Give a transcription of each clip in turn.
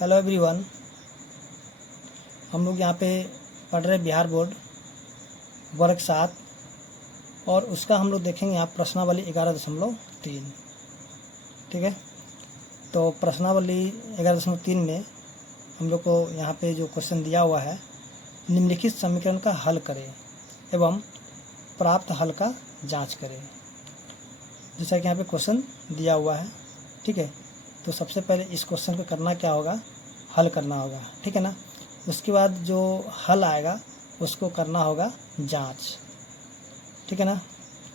Hello everyone, हम लोग यहाँ पे पढ़ रहे बिहार बोर्ड वर्ग 7 और उसका हम लोग देखेंगे यहाँ प्रश्नावली 11.3। ठीक है, तो प्रश्नावली 11.3 में हम लोग को यहाँ पे जो क्वेश्चन दिया हुआ है, निम्नलिखित समीकरण का हल करें एवं प्राप्त हल का जांच करें। जैसा कि यहाँ पे क्वेश्चन दिया हुआ है, ठीक है, तो सबसे पहले इस क्वेश्चन को करना क्या होगा, हल करना होगा, ठीक है ना। उसके बाद जो हल आएगा उसको करना होगा जांच, ठीक है ना।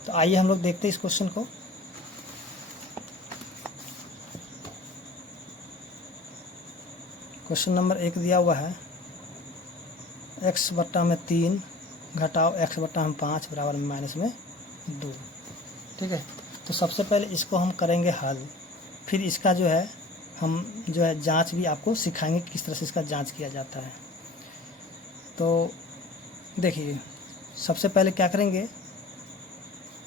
तो आइए हम लोग देखते हैं इस क्वेश्चन को। क्वेश्चन नंबर 1 दिया हुआ है, x बट्टा में 3 घटाओ x बट्टा में 5 बराबर में माइनस में 2। ठीक है, तो सबसे पहले इसको हम करेंगे हल, फिर इसका जो है हम जो है जांच भी आपको सिखाएंगे किस तरह से इसका जांच किया जाता है। तो देखिए, सबसे पहले क्या करेंगे,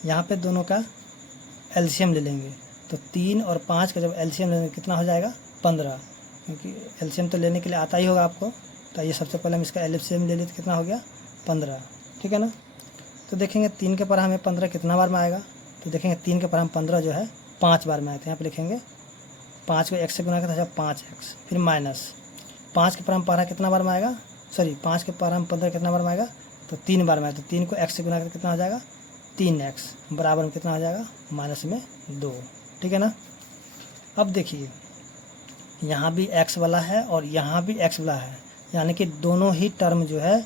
यहाँ पे दोनों का एलसीएम ले लेंगे। तो 3 और 5 का जब एलसीएम लेंगे कितना हो जाएगा, 15, क्योंकि एलसीएम तो लेने के लिए आता ही होगा आपको। तो ये सबसे पहले हम इसका एलसीएम ले लेते, कितना हो गया 15, ठीक है ना। तो देखेंगे 3 के पर हमें 15 कितना बार में आएगा, तो देखेंगे 3 के पर हम 15 जो है 5 बार में आए थे। यहाँ पे लिखेंगे 5 को x से गुना करते हैं 5x, फिर माइनस 5 के पर हम 15 कितना बार में आएगा, 5 के पर हम 15 कितना बार में आएगा, तो 3 बार में आएगा। तो 3 को x से गुना करके कितना हो जाएगा 3x बराबर में कितना हो जाएगा माइनस में 2, ठीक है ना। अब देखिए, यहाँ भी x वाला है और यहाँ भी x वाला है, यानी कि दोनों ही टर्म जो है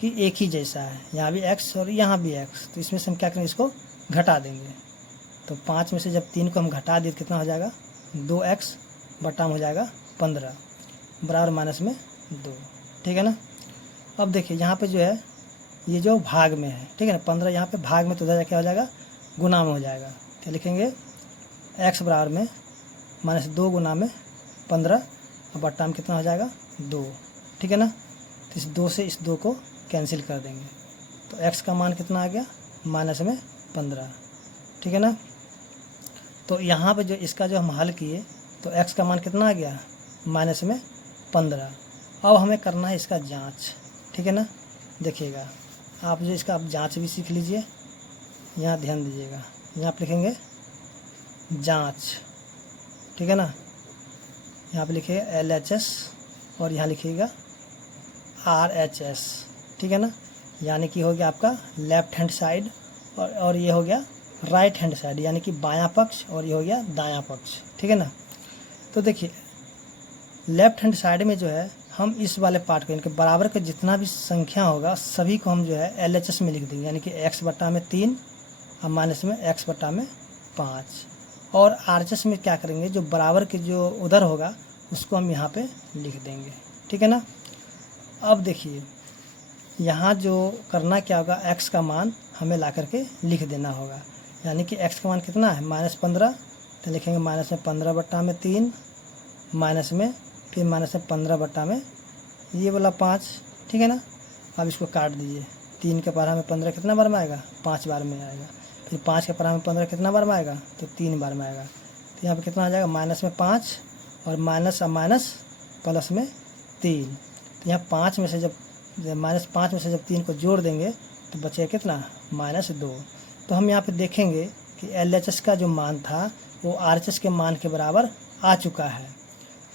कि एक ही जैसा है, यहाँ भी x और यहाँ भी x। तो इसमें से हम क्या करेंगे, इसको घटा देंगे। तो 5 में से जब 3 को हम घटा दिए कितना हो जाएगा 2x बटा में हो जाएगा 15 बराबर माइनस में 2, ठीक है ना। अब देखिए यहाँ पे जो है ये जो भाग में है, ठीक है ना, 15 यहाँ पे भाग में, तो उधर क्या हो जाएगा गुना में हो जाएगा। तो लिखेंगे x बराबर में माइनस 2 गुना में 15 और बट्टा में कितना हो जाएगा 2, ठीक है ना। तो इस 2 से इस 2 को कैंसिल कर देंगे, तो x का मान कितना आ गया माइनस में 15, ठीक है ना। तो यहाँ पे जो इसका जो हम हल किए तो x का मान कितना आ गया माइनस में 15। अब हमें करना है इसका जांच, ठीक है ना। देखिएगा आप जो इसका आप जांच भी सीख लीजिए, यहाँ ध्यान दीजिएगा, यहाँ पे लिखेंगे जांच, ठीक है ना। यहाँ पे लिखिएगा LHS और यहाँ लिखिएगा RHS, ठीक है ना। यानी कि हो गया आपका लेफ्ट हैंड साइड और ये हो गया राइट हैंड साइड, यानी कि बायां पक्ष, और ये हो गया दायां पक्ष, ठीक है ना। तो देखिए लेफ्ट हैंड साइड में जो है हम इस वाले पार्ट को, इनके बराबर का जितना भी संख्या होगा सभी को हम जो है LHS में लिख देंगे, यानी कि x बट्टा में 3 और माइनस में x बट्टा में 5। और RHS में क्या करेंगे, जो बराबर के जो उधर होगा उसको हम यहाँ पे लिख देंगे, ठीक है ना। अब देखिए यहाँ जो करना क्या होगा, x का मान हमें ला करके लिख देना होगा, यानी कि x का मान कितना है -15। तो लिखेंगे माइनस में 15 बट्टा में 3 माइनस में फिर माइनस में 15 बट्टा में ये वाला 5, ठीक है ना। अब इसको काट दीजिए, 3 के पर हमें 15 कितना बार में आएगा 5 बार में आएगा, फिर 5 के पर हमें 15 कितना बार में आएगा, तो 3 बार में आएगा। तो यहाँ पे कितना आ जाएगा माइनस में 5 और माइनस माइनस प्लस में 3। तो यहाँ 5 में से जब -5 में से जब 3 को जोड़ देंगे तो बचेगा कितना -2। तो हम यहाँ पे देखेंगे कि LHS का जो मान था वो RHS के मान के बराबर आ चुका है।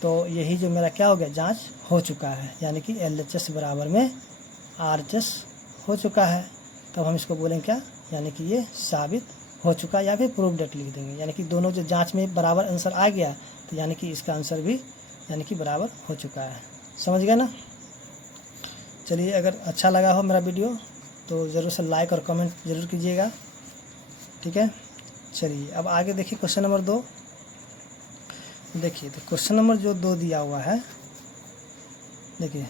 तो यही जो मेरा क्या हो गया जांच हो चुका है, यानी कि LHS बराबर में RHS हो चुका है। तब हम इसको बोलेंगे क्या, यानी कि ये साबित हो चुका, या फिर प्रूव डेट लिख देंगे, यानी कि दोनों जो जांच में बराबर आंसर आ गया तो यानी कि इसका आंसर भी यानी कि बराबर हो चुका है। समझ गए ना। चलिए, अगर अच्छा लगा हो मेरा वीडियो तो ज़रूर से लाइक और कमेंट ज़रूर कीजिएगा, ठीक है। चलिए अब आगे देखिए क्वेश्चन नंबर 2। देखिए तो क्वेश्चन नंबर जो 2 दिया हुआ है, देखिए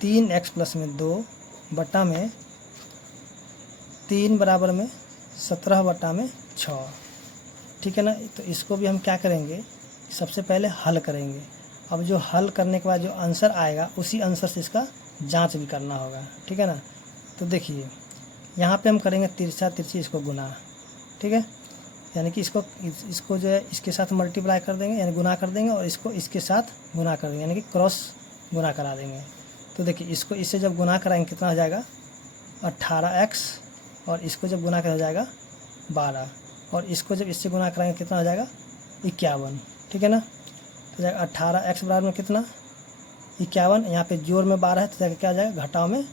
3x प्लस में 2 बट्टा में 3 बराबर में 17 बट्टा में 6, ठीक है ना। तो इसको भी हम क्या करेंगे, सबसे पहले हल करेंगे। अब जो हल करने के बाद जो आंसर आएगा उसी आंसर से इसका जांच भी करना होगा, ठीक है ना। तो देखिए यहाँ पे हम करेंगे तिरछा तिरछी इसको गुना, ठीक है, यानी कि इसको जो है इसके साथ मल्टीप्लाई कर देंगे यानी गुना कर देंगे, और इसको इसके साथ गुना कर देंगे यानी कि क्रॉस गुना करा देंगे। तो देखिए इसको इससे जब गुना कराएंगे कितना हो जाएगा 18x, और इसको जब गुना कर हो जाएगा 12, और इसको जब इससे गुना कराएंगे कितना हो जाएगा 51। ठीक है ना, तो जाएगा 18x बराबर में कितना 51, यहाँ पे जोड़ में 12 है तो जाएगा क्या हो जाएगा घटाव में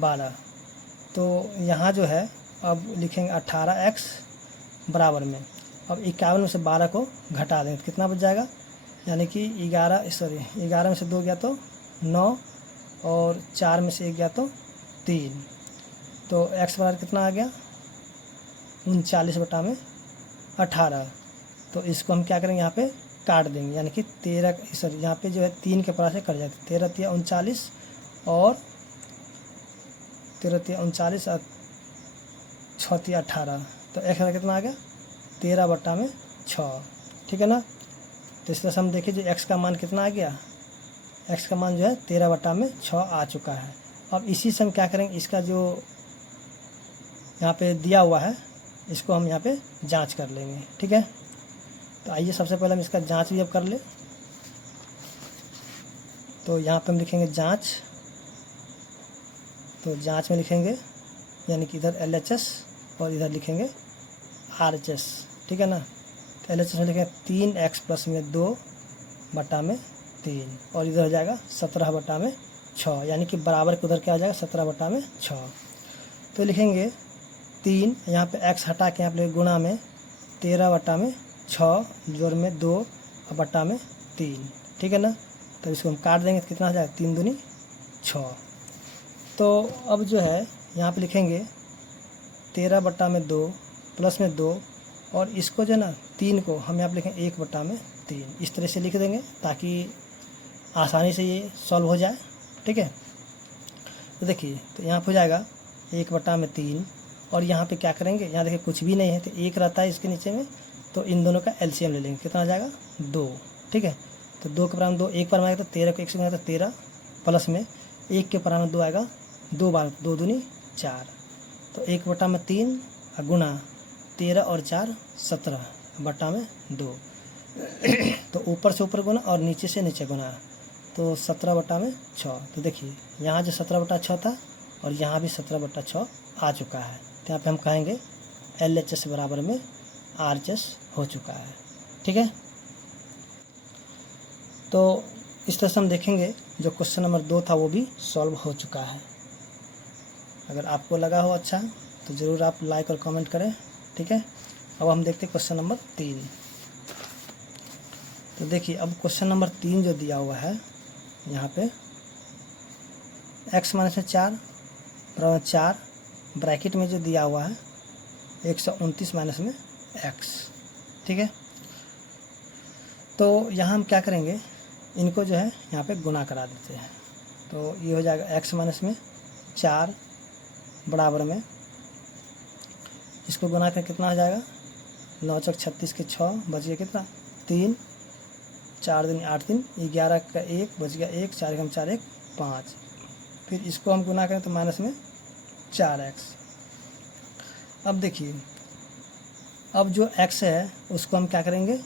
12। तो यहाँ जो है अब लिखेंगे 18x बराबर में, अब 51 में से 12 को घटा देंगे तो कितना बच जाएगा, यानी कि 11 में से 2 गया तो 9, और 4 में से 1 गया तो 3, तो x बराबर कितना आ गया 39/18। तो इसको हम क्या करेंगे यहाँ पे काट देंगे, यानी कि 13 यहाँ पे जो है 3 के पास से कट जाते 13 3 39, और 13 3 39 और 6 3 18, तो x का कितना आ गया 13/6। ठीक है ना, तो इस तरह से हम देखें जो x का मान कितना आ गया, x का मान जो है 13/6 आ चुका है। अब इसी से हम क्या करेंगे, इसका जो यहाँ पे दिया हुआ है इसको हम यहाँ पे जांच कर लेंगे। ठीक है, तो आइए सबसे पहले हम इसका जांच भी अब कर ले। तो यहाँ पे हम लिखेंगे जांच, तो जांच में लिखेंगे यानी कि इधर LHS और इधर लिखेंगे RHS। ठीक है ना, तो LHS में लिखेंगे 3x प्लस में 2/3, और इधर हो जाएगा 17/6, यानी कि बराबर के उधर क्या हो जाएगा 17/6। तो लिखेंगे 3, यहाँ पे x हटा के यहाँ पे गुणा में 13/6 जोड़ में 2/3। ठीक है ना, तो इसको हम काट देंगे तो कितना हो जाएगा 3 दूनी 6। तो अब जो है यहाँ पे लिखेंगे 13/2 प्लस में 2, और इसको जो है ना 3 को हम यहाँ पे लिखेंगे 1/3, इस तरह से लिख देंगे ताकि आसानी से ये सॉल्व हो जाए। ठीक है, तो देखिए तो यहाँ पे हो जाएगा 1/3, और यहाँ पे क्या करेंगे, यहाँ देखिए कुछ भी नहीं है तो 1 रहता है इसके नीचे में, तो इन दोनों का LCM ले लेंगे, कितना हो जाएगा 2। ठीक है, तो 2 के बराबर 2 1 पर आएगा तो 13 को 1 से गुना तो 13, प्लस में 1 के बराबर 2 आएगा 2 बार 2 दूनी 4, तो 1/3 गुना 13 और 4 17/2, तो ऊपर से ऊपर गुना और नीचे से नीचे गुना, तो 17/6। तो देखिए यहाँ जो 17/6 था और यहाँ भी 17/6 आ चुका है, तो यहाँ पे हम कहेंगे LHS बराबर में RHS हो चुका है। ठीक है, तो इस तरह से हम देखेंगे जो क्वेश्चन नंबर 2 था वो भी सॉल्व हो चुका है। अगर आपको लगा हो अच्छा तो ज़रूर आप लाइक और कमेंट करें। ठीक है, अब हम देखते हैं क्वेश्चन नंबर 3। तो देखिए अब क्वेश्चन नंबर 3 जो दिया हुआ है यहाँ पे x - 4 बराबर 4, ब्रैकेट में जो दिया हुआ है 129 माइनस में x। ठीक है, तो यहाँ हम क्या करेंगे, इनको जो है यहाँ पे गुना करा देते हैं, तो ये हो जाएगा x - 4 बराबर में इसको गुना कर कितना हो जाएगा 9 चौक 36 के 6 बच गया कितना 3, 4 दूनी 8 3 11 का 1 बच गया 1, 4 कम 4 1 5, फिर इसको हम गुना करें तो माइनस में 4x। अब देखिए अब जो x है उसको हम क्या करेंगे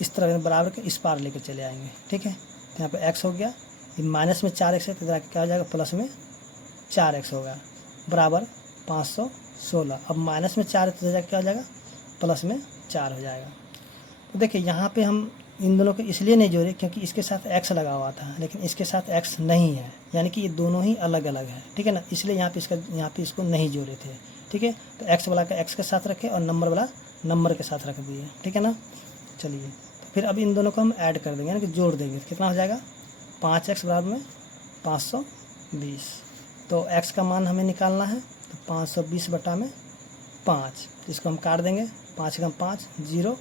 इस तरह बराबर के इस पार लेकर चले आएंगे। ठीक है, तो यहाँ पे x हो गया, ये माइनस में 4x है तो क्या हो जाएगा प्लस में 4x होगा बराबर 516। अब माइनस में 4 है तो क्या हो जाएगा प्लस में 4 हो जाएगा। तो देखिए यहाँ पे हम इन दोनों को इसलिए नहीं जोड़े क्योंकि इसके साथ x लगा हुआ था लेकिन इसके साथ x नहीं है, यानी कि ये दोनों ही अलग अलग है। ठीक है ना, इसलिए यहाँ पे इसको नहीं जोड़े थे। ठीक है, तो x वाला का x के साथ रखे और नंबर वाला नंबर के साथ रख दिए। ठीक है ना, चलिए तो फिर अब इन दोनों को हम ऐड कर देंगे यानी कि जोड़ देंगे तो कितना हो जाएगा 5x बराबर में 520। तो x का मान हमें निकालना है तो 520/5, इसको हम काट देंगे 5 कम 5 0,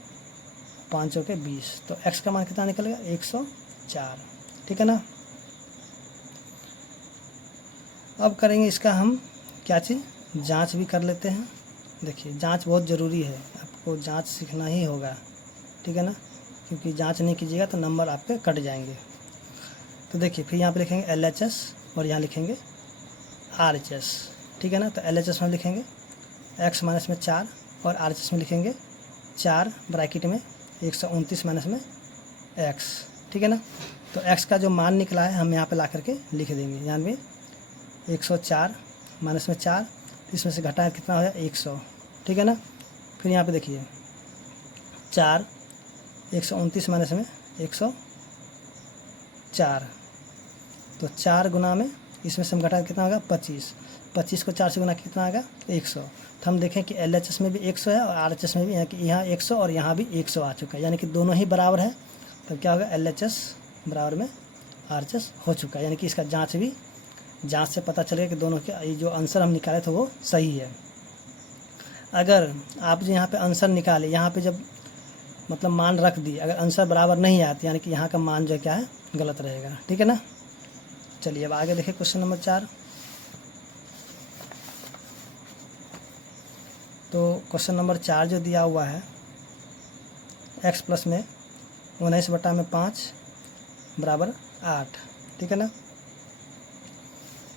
5 के 20, तो x का मान कितना निकलेगा 104। ठीक है ना, अब करेंगे इसका हम क्या चीज़ जांच भी कर लेते हैं। देखिए जांच बहुत ज़रूरी है, आपको जांच सीखना ही होगा। ठीक है ना, क्योंकि जांच नहीं कीजिएगा तो नंबर आपके कट जाएंगे। तो देखिए फिर यहाँ पे लिखेंगे LHS और यहाँ लिखेंगे RHS। ठीक है ना, तो LHS में लिखेंगे x - 4 और RHS में लिखेंगे 4 ब्रैकेट में 129 माइनस में x, ठीक है ना। तो x का जो मान निकला है हम यहाँ पे ला करके लिख देंगे, 104 माइनस में 4, इसमें से घटाएं कितना हो जाए 100, ठीक है ना। फिर यहाँ पे देखिए 4 129 माइनस में 104, तो 4 गुना में इसमें से हम घटाएं कितना होगा 25, 25 को 4 से गुना कितना आएगा 100। तो हम देखें कि LHS में भी 100 है और RHS में भी, यहाँ 100 और यहाँ भी 100 आ चुका है, यानी कि दोनों ही बराबर है। तब क्या होगा LHS बराबर में RHS हो चुका है, यानी कि इसका जांच से पता चलेगा कि दोनों के जो आंसर हम निकाले थे वो सही है। अगर आप जो यहाँ पे आंसर निकाले, यहाँ पे जब मतलब मान रख दिए, अगर आंसर बराबर नहीं आते यानी कि यहाँ का मान जो क्या है गलत रहेगा, ठीक है ना। चलिए अब आगे देखिए क्वेश्चन नंबर 4। तो क्वेश्चन नंबर 4 जो दिया हुआ है x प्लस में 19/5 बराबर 8, ठीक है ना।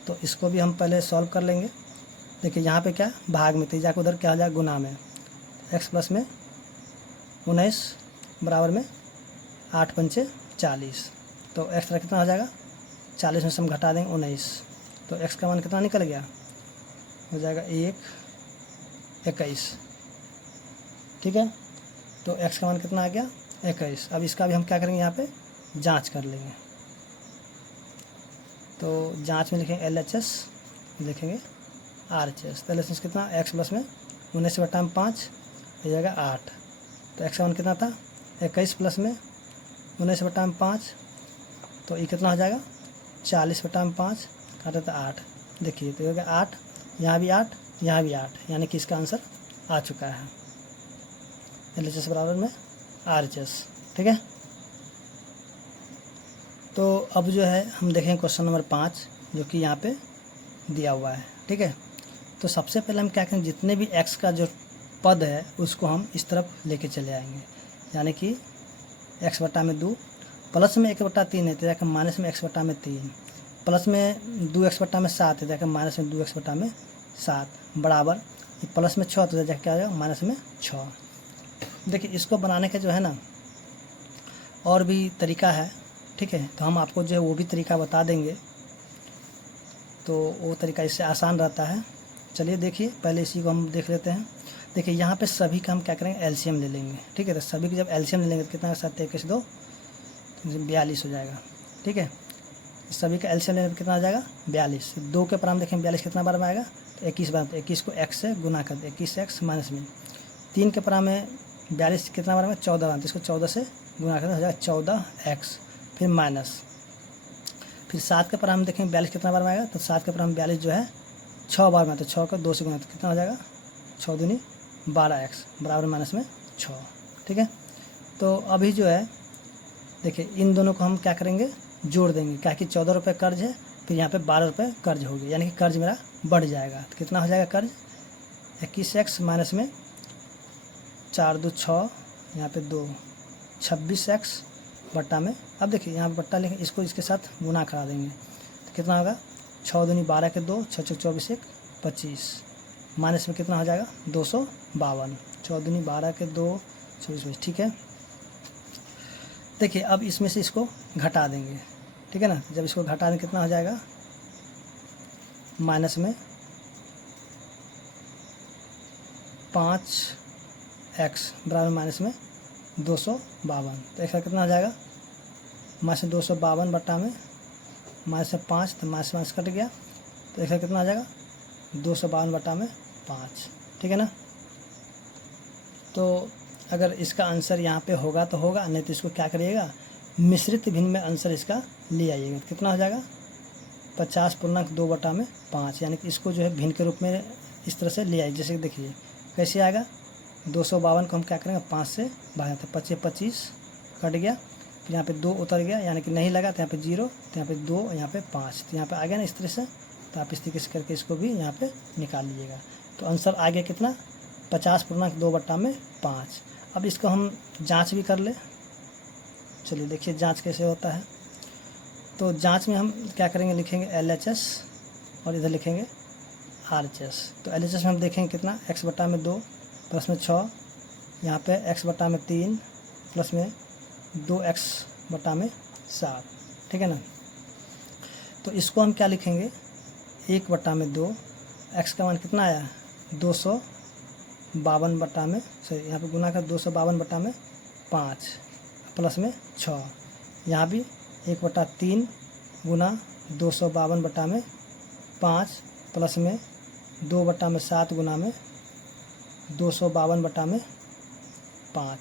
तो इसको भी हम पहले सॉल्व कर लेंगे। देखिए यहाँ पे क्या भाग में, तीजा को उधर क्या हो जाएगा गुना में, x प्लस में 19 बराबर में 8 पंचे 40, तो x का कितना हो जाएगा 40 में से हम घटा देंगे 19, तो x का मान कितना निकल गया, हो जाएगा 21, ठीक है। तो x का मान कितना आ गया 21। अब इसका भी हम क्या करेंगे, यहाँ पे जांच कर लेंगे। तो जांच में लिखेंगे LHS, लिखेंगे RHS। तो LHS कितना x प्लस में 19/5 हो जाएगा 8, तो x का मान कितना था 21 प्लस में 19/5, तो ये कितना हो जाएगा 40/5 काटा था 8। देखिए तो हो गया 8, यहाँ भी 8, यहाँ भी 8, यानी कि इसका आंसर आ चुका है LHS बराबर में RHS, ठीक है। तो अब जो है हम देखें क्वेश्चन नंबर 5 जो कि यहाँ पे दिया हुआ है, ठीक है। तो सबसे पहले हम क्या करेंगे, जितने भी x का जो पद है उसको हम इस तरफ लेके चले आएंगे, यानी कि x/2 प्लस में 1/3 है तो जाकर माइनस में x/3, प्लस में 2x/7 है जाकर माइनस में 2x/7 बराबर ये प्लस में 6 तो जाकर क्या आ जाएगा माइनस में 6। देखिए इसको बनाने का जो है ना और भी तरीका है, ठीक है। तो हम आपको जो है वो भी तरीका बता देंगे, तो वो तरीका इससे आसान रहता है। चलिए देखिए पहले इसी को हम देख लेते हैं। देखिए यहाँ पे सभी का हम क्या करेंगे एलसीएम ले लेंगे, ठीक है। तो सभी की जब एलसीएम ले लेंगे तो कितना 7 21 2 42 हो जाएगा, ठीक है। सभी का एलसीएम लेने पर कितना आ जाएगा 42। 2 के पर हम देखेंगे 42 कितना बार में आएगा तो 21 बार, तो 21 को x से गुना कर दे 21x माइनस में 3 के पर में 42 कितना बार में 14 बार, तो इसको 14 से गुना कर दे हो जाएगा 14x, फिर माइनस, फिर 7 के पर हम देखेंगे 42 कितना बार में आएगा तो 7 के पर हम 42 जो है 6 बार में, तो 6 को 2 से गुना तो कितना हो जाएगा 6 दूनी 12x बराबर माइनस में 6, ठीक है। तो अभी जो है देखिए इन दोनों को हम क्या करेंगे जोड़ देंगे, क्या कि 14 रुपये कर्ज है, फिर यहाँ पे 12 रुपये कर्ज हो गया, यानी कि कर्ज मेरा बढ़ जाएगा। तो कितना हो जाएगा कर्ज 21x माइनस में 4 2 6, यहाँ पे 2 26x बट्टा में, अब देखिए यहाँ पे बट्टा लेंगे इसको इसके साथ गुना करा देंगे तो कितना होगा 6 दूनी 12 के 2 6 6 24 1 25 माइनस में कितना हो जाएगा 252, 6 दूनी 12 के 2 24 25, ठीक है। देखिए अब इसमें से इसको घटा देंगे, ठीक है ना। जब इसको घटा देंगे कितना हो जाएगा माइनस में 5x बराबर माइनस में 252, तो एक कितना हो जाएगा माइनस में 252 बट्टा में माइनस में 5, तो माइनस माइनस कट गया, तो एक कितना आ जाएगा 252 बट्टा में 5, ठीक है ना। तो अगर इसका आंसर यहाँ पे होगा तो होगा, नहीं तो इसको क्या करिएगा मिश्रित भिन्न में आंसर इसका ले आइएगा, तो कितना हो जाएगा 50.2 बटा में 5, यानी कि इसको जो है भिन्न के रूप में इस तरह से ले आइए। जैसे देखिए कैसे आएगा 252 को हम क्या करेंगे 5 से भाग, तो 25 25 कट गया, फिर यहाँ पे 2 उतर गया यानी कि नहीं लगा, तो यहाँ पे 0, तो यहाँ पे 2, यहाँ पे 5, तो यहाँ पे आ गया ना इस तरह से। तो आप इस तरीके से करके इसको भी यहाँ पे निकाल लीजिएगा। तो आंसर आ गया कितना 50.2 बट्टा में 5। अब इसको हम जांच भी कर ले, चलिए देखिए जांच कैसे होता है। तो जांच में हम क्या करेंगे लिखेंगे LHS और इधर लिखेंगे RHS। तो LHS में हम देखेंगे कितना x बट्टा में 2 प्लस में 6 यहाँ पे x बटा में 3 प्लस में 2x बटा में 7, ठीक है ना। तो इसको हम क्या लिखेंगे, 1 बटा में 2, x का मान कितना आया 252 बटा में, सॉरी यहाँ पे गुना कर 252 बटा में 5 प्लस में 6, यहाँ भी 1 बटा 3 गुना 252 बटा में 5 प्लस में 2 बटा में 7 गुना में 252 बटा में 5,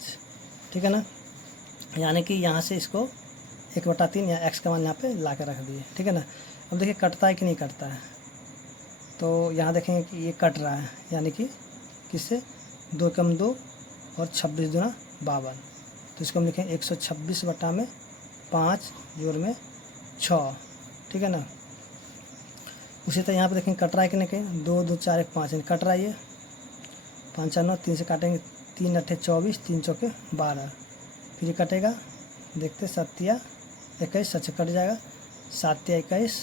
ठीक है ना। यानी कि यहाँ से इसको 1 बटा 3 या x का मान यहाँ पे ला कर रख दिए, ठीक है ना। अब देखिए कटता है कि नहीं कटता है, तो यहाँ देखेंगे कि ये कट रहा है, यानी कि किससे 2 कम 2 और 26 दूना 52, तो इसको हम लिखेंगे 126 बटा में 5 जोड़ में 6, ठीक है ना। उसी तरह यहाँ पे देखेंगे कट रहा है कि नहीं, कहीं 2 2 4 1 5 कट रहा है, ये 5 4 9 3 से काटेंगे, 3 8 24 3 चौके 12, फिर ये कटेगा, देखते 7 या 21 7 कट जाएगा, 7 या 21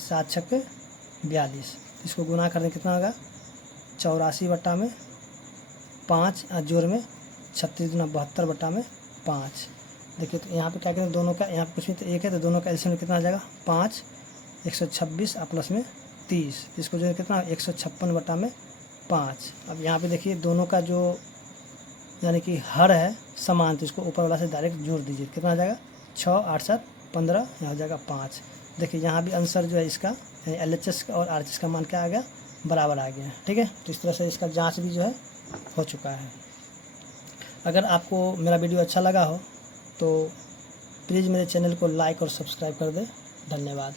7 छक्के 42, इसको गुना करने कितना होगा 84 बटा में 5 जोड़ में 36 दूना 72 बटा में 5। देखिए तो यहाँ पे क्या करें, दोनों का यहाँ पे कुछ नहीं तो 1 है, तो दोनों का एलसीएम कितना आ जाएगा 5 126 प्लस में 30, इसको जो है कितना 156 बटा में 5। अब यहाँ पे देखिए दोनों का जो यानी कि हर है समान, तो इसको ऊपर वाला से डायरेक्ट जोड़ दीजिए, कितना आ जाएगा 6 8 7 15, यहाँ हो जाएगा 5। देखिए यहाँ भी आंसर जो है इसका LHS और RHS का मान क्या आ गया, बराबर आ गया, ठीक है। तो इस तरह से इसका जाँच भी जो है हो चुका है। अगर आपको मेरा वीडियो अच्छा लगा हो तो प्लीज़ मेरे चैनल को लाइक और सब्सक्राइब कर दें। धन्यवाद।